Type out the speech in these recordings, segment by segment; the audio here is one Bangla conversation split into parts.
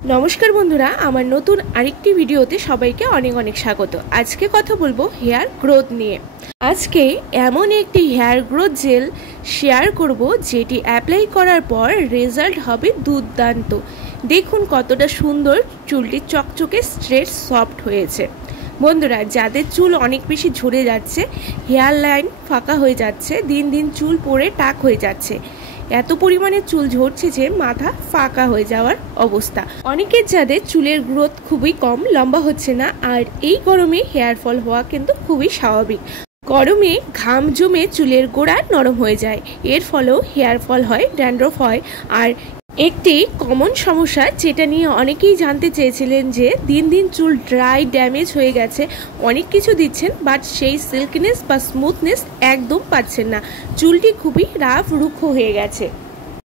नमस्कार बंधुरा आमार नतून आरेकटी भिडियोते सबाइके अनेक अनेक स्वागत। आज के कथा बोलबो हेयर ग्रोथ निये। आज के एमन एकटी हेयर ग्रोथ जेल शेयर करब जेटी अप्लाई करार पर रेजाल्ट हबे दुर्दान्त। देखुन कतटा सुंदर चुलटी चकचके स्ट्रेट सफ्ट हयेछे। बंधुरा जादेर चुल अनेक बेशी झरे जाच्छे, हेयर लाइन फाँका हये जाच्छे, दिन दिन चुल पड़े टाक हये जाच्छे, এত পরিমাণে চুল ঝরছে যে মাথা ফাঁকা হয়ে যাওয়ার অবস্থা। অনেকের যাদের চুলের গ্রোথ খুবই কম, লম্বা হচ্ছে না, আর এই গরমে হেয়ার ফল হওয়া কিন্তু খুবই স্বাভাবিক। গরমে ঘাম জমে চুলের গোড়া নরম হয়ে যায়, এর ফলেও হেয়ার ফল হয়, ড্যান্ড্রফ হয়। আর একটি কমন সমস্যা যেটা নিয়ে অনেকেই জানতে চেয়েছিলেন যে দিন দিন চুল ড্রাই ড্যামেজ হয়ে গেছে, অনেক কিছু দিচ্ছেন বাট সেই সিল্কনেস বা স্মুথনেস একদম পাচ্ছেন না, চুলটি খুবই রাফ রুক্ষ হয়ে গেছে।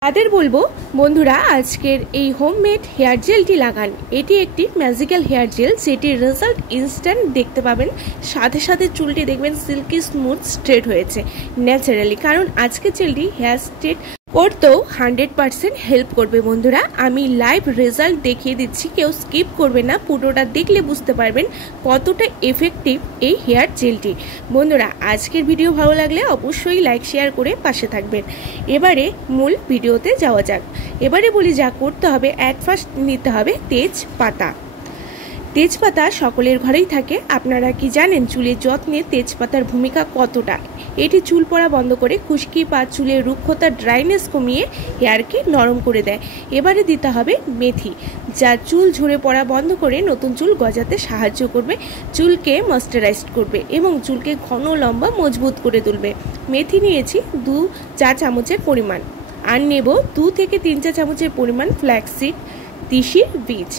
তাদের বলবো বন্ধুরা আজকের এই হোমমেড হেয়ার জেলটি লাগান। এটি একটি ম্যাজিক্যাল হেয়ার জেল যেটির রেজাল্ট ইনস্ট্যান্ট দেখতে পাবেন, সাথে সাথে চুলটি দেখবেন সিল্কি স্মুথ স্ট্রেট হয়েছে ন্যাচারালি। কারণ আজকের জেলটি হেয়ার স্ট্রেট করতেও 100% হেল্প করবে। বন্ধুরা আমি লাইভ রেজাল্ট দেখিয়ে দিচ্ছি, কেউ স্কিপ করবে না, পুরোটা দেখলে বুঝতে পারবেন কতটা এফেক্টিভ এই হেয়ার জেলটি। বন্ধুরা আজকের ভিডিও ভালো লাগলে অবশ্যই লাইক শেয়ার করে পাশে থাকবেন। এবারে মূল ভিডিওতে যাওয়া যাক। এবারে বলি যা করতে হবে, অ্যাট ফার্স্ট নিতে হবে তেজপাতা। তেজপাতা সকলের ঘরেই থাকে। আপনারা কি জানেন চুলের যত্নে তেজপাতার ভূমিকা কতটা? এটি চুল পড়া বন্ধ করে, খুশকি বা চুলের রুক্ষতা ড্রাইনেস কমিয়ে হেয়ারকে নরম করে দেয়। এবারে দিতে হবে মেথি, যা চুল ঝরে পড়া বন্ধ করে নতুন চুল গজাতে সাহায্য করবে, চুলকে ময়েশ্চারাইজ করবে এবং চুলকে ঘন লম্বা মজবুত করে তুলবে। মেথি নিয়েছি 2 চা চামচের পরিমাণ, আর নেব 2 থেকে 3 চা চামচের পরিমাণ ফ্ল্যাক্সিড তিসির বীজ,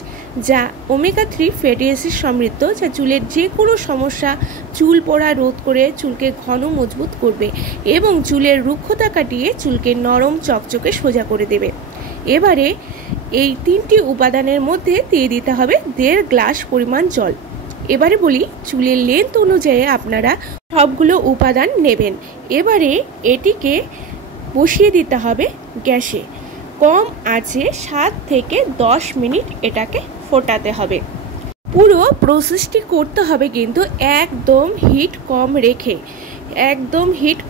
যা ওমেগা 3 ফ্যাটি অ্যাসিড সমৃদ্ধ, যা চুলের যে কোনো সমস্যা, চুল পড়া রোধ করে চুলকে ঘন মজবুত করবে এবং চুলের রুক্ষতা কাটিয়ে চুলকে নরম চকচকে সোজা করে দেবে। এবারে এই 3টি উপাদানের মধ্যে দিয়ে দিতে হবে 1.5 গ্লাস পরিমাণ জল। এবারে বলি চুলের লেন্থ অনুযায়ী আপনারা সবগুলো উপাদান নেবেন। এবারে এটিকে বসিয়ে দিতে হবে গ্যাসে, কম আছে 7 থেকে 10 মিনিট এটাকে ফোটাতে হবে। পুরো প্রসেসটি করতে হবে কিন্তু একদম হিট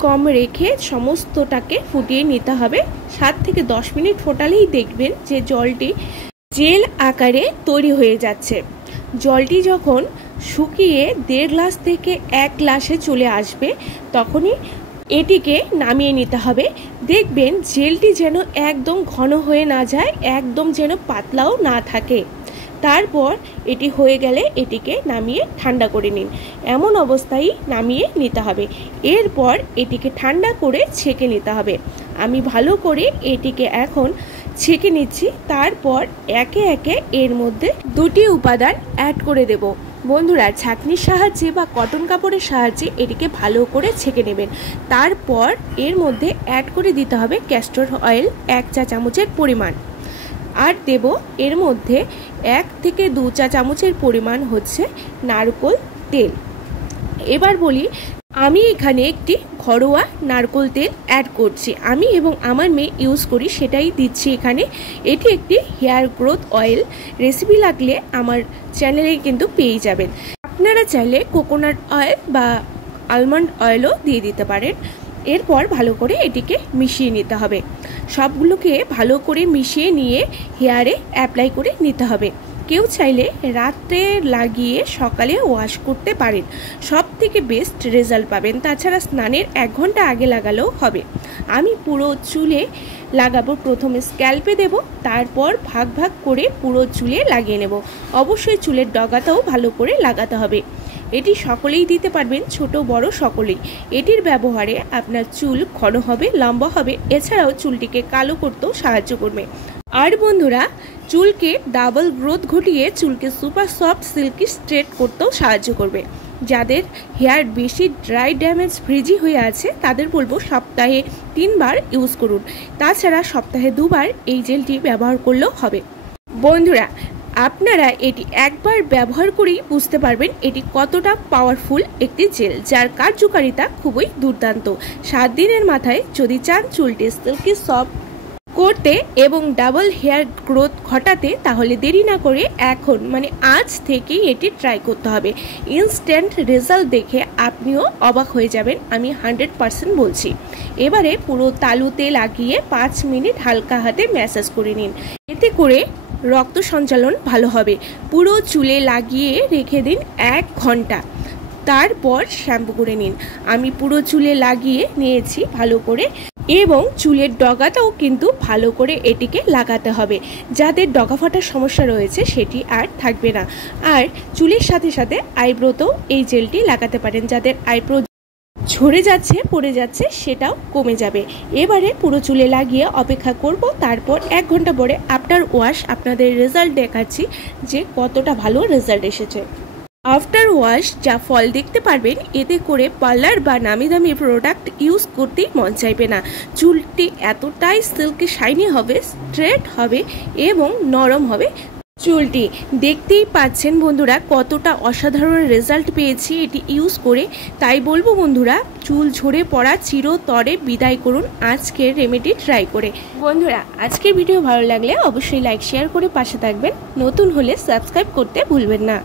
কম রেখে সমস্তটাকে ফুটিয়ে নিতে হবে। 7 থেকে 10 মিনিট ফোটালেই দেখবেন যে জলটি জেল আকারে তৈরি হয়ে যাচ্ছে। জলটি যখন শুকিয়ে 1.5 গ্লাস থেকে 1 গ্লাসে চলে আসবে তখনই এটিকে নামিয়ে নিতে হবে। দেখবেন জেলটি যেন একদম ঘন হয়ে না যায়, একদম যেন পাতলাও না থাকে। তারপর এটি হয়ে গেলে এটিকে নামিয়ে ঠান্ডা করে নিন, এমন অবস্থায় নামিয়ে নিতে হবে। এরপর এটিকে ঠান্ডা করে ছেঁকে নিতে হবে। আমি ভালো করে এটিকে এখন ছেঁকে নিচ্ছি। তারপর একে একে এর মধ্যে 2টি উপাদান অ্যাড করে দেব। বন্ধুরা ছাঁকনির সাহায্যে বা কটন কাপড়ের সাহায্যে এটিকে ভালো করে ছেঁকে নেবেন। তারপর এর মধ্যে অ্যাড করে দিতে হবে ক্যাস্টর অয়েল 1 চা চামচের পরিমাণ, আর দেব এর মধ্যে 1 থেকে 2 চা চামচের পরিমাণ হচ্ছে নারকেল তেল। এবার বলি আমি এখানে একটি ঘরোয়া নারকেল তেল অ্যাড করছি, আমি এবং আমার মেয়ে ইউজ করি সেটাই দিচ্ছি এখানে। এটি একটি হেয়ার গ্রোথ অয়েল, রেসিপি লাগলে আমার চ্যানেলে কিন্তু পেয়ে যাবেন। আপনারা চাইলে কোকোনাট অয়েল বা আলমন্ড অয়েলও দিয়ে দিতে পারেন। এরপর ভালো করে এটিকে মিশিয়ে নিতে হবে। সবগুলোকে ভালো করে মিশিয়ে নিয়ে হেয়ারে অ্যাপ্লাই করে নিতে হবে। কেউ চাইলে রাতে লাগিয়ে সকালে ওয়াশ করতে পারেন, সব থেকে বেস্ট রেজাল্ট পাবেন। তাছাড়া স্নানের 1 ঘন্টা আগে লাগালেও হবে। আমি পুরো চুলে লাগাবো, প্রথমে স্ক্যাল্পে দেব, তারপর ভাগ ভাগ করে পুরো চুলে লাগিয়ে নেব। অবশ্যই চুলের ডগাতেও ভালো করে লাগাতে হবে। এটি সকলেই দিতে পারবেন, ছোট বড় সকলেই। এটির ব্যবহারে আপনার চুল ঘন হবে, লম্বা হবে, এছাড়াও চুলটিকে কালো করতেও সাহায্য করবে। আর বন্ধুরা চুলকে ডাবল গ্রোথ ঘটিয়ে চুলকে সুপার সফট সিল্কি স্ট্রেট করতেও সাহায্য করবে। যাদের হেয়ার বেশি ড্রাই ড্যামেজ ফ্রিজি হয়ে আছে তাদের বলবো সপ্তাহে 3 বার ইউজ করুন। তাছাড়া সপ্তাহে 2 বার এই জেলটি ব্যবহার করলেও হবে। বন্ধুরা আপনারা এটি একবার ব্যবহার করেই বুঝতে পারবেন এটি কতটা পাওয়ারফুল একটি জেল, যার কার্যকারিতা খুবই দুর্দান্ত। 7 দিনের মাথায় যদি চান চুলটি সিল্কি সফট করতে এবং ডাবল হেয়ার গ্রোথ ঘটাতে, তাহলে দেরি না করে এখন মানে আজ থেকেই এটি ট্রাই করতে হবে। ইনস্ট্যান্ট রেজাল্ট দেখে আপনিও অবাক হয়ে যাবেন, আমি 100% বলছি। এবারে পুরো তালুতে লাগিয়ে 5 মিনিট হালকা হাতে ম্যাসাজ করে নিন, এতে করে রক্ত সঞ্চালন ভালো হবে। পুরো চুলে লাগিয়ে রেখে দিন 1 ঘন্টা, তারপর শ্যাম্পু করে নিন। আমি পুরো চুলে লাগিয়ে নিয়েছি ভালো করে, এবং চুলের ডগাটাও কিন্তু ভালো করে এটিকে লাগাতে হবে, যাদের ডগা ফাটার সমস্যা রয়েছে সেটি আর থাকবে না। আর চুলের সাথে সাথে আইব্রোতেও এই জেলটি লাগাতে পারেন, যাদের আইব্রো ঝরে যাচ্ছে পড়ে যাচ্ছে সেটাও কমে যাবে। এবারে পুরো চুলে লাগিয়ে অপেক্ষা করব, তারপর 1 ঘন্টা পরে আফটার ওয়াশ আপনাদের রেজাল্ট দেখাচ্ছি যে কতটা ভালো রেজাল্ট এসেছে। আফটার ওয়াশ যা ফল দেখতে পারবেন, এতে করে পার্লার বা নামি দামি প্রোডাক্ট ইউজ করতেই মন চাইবে না। চুলটি এতটাই সিল্কি শাইনি হবে, স্ট্রেট হবে এবং নরম হবে চুলটি। দেখতেই পাচ্ছেন বন্ধুরা কতটা অসাধারণ রেজাল্ট পেয়েছি এটি ইউজ করে। তাই বলবো বন্ধুরা, চুল ঝরে পড়া চিরতরে বিদায় করুন আজকের রেমেডি ট্রাই করে। বন্ধুরা, আজকের ভিডিও ভালো লাগলে অবশ্যই লাইক শেয়ার করে পাশে থাকবেন, নতুন হলে সাবস্ক্রাইব করতে ভুলবেন না।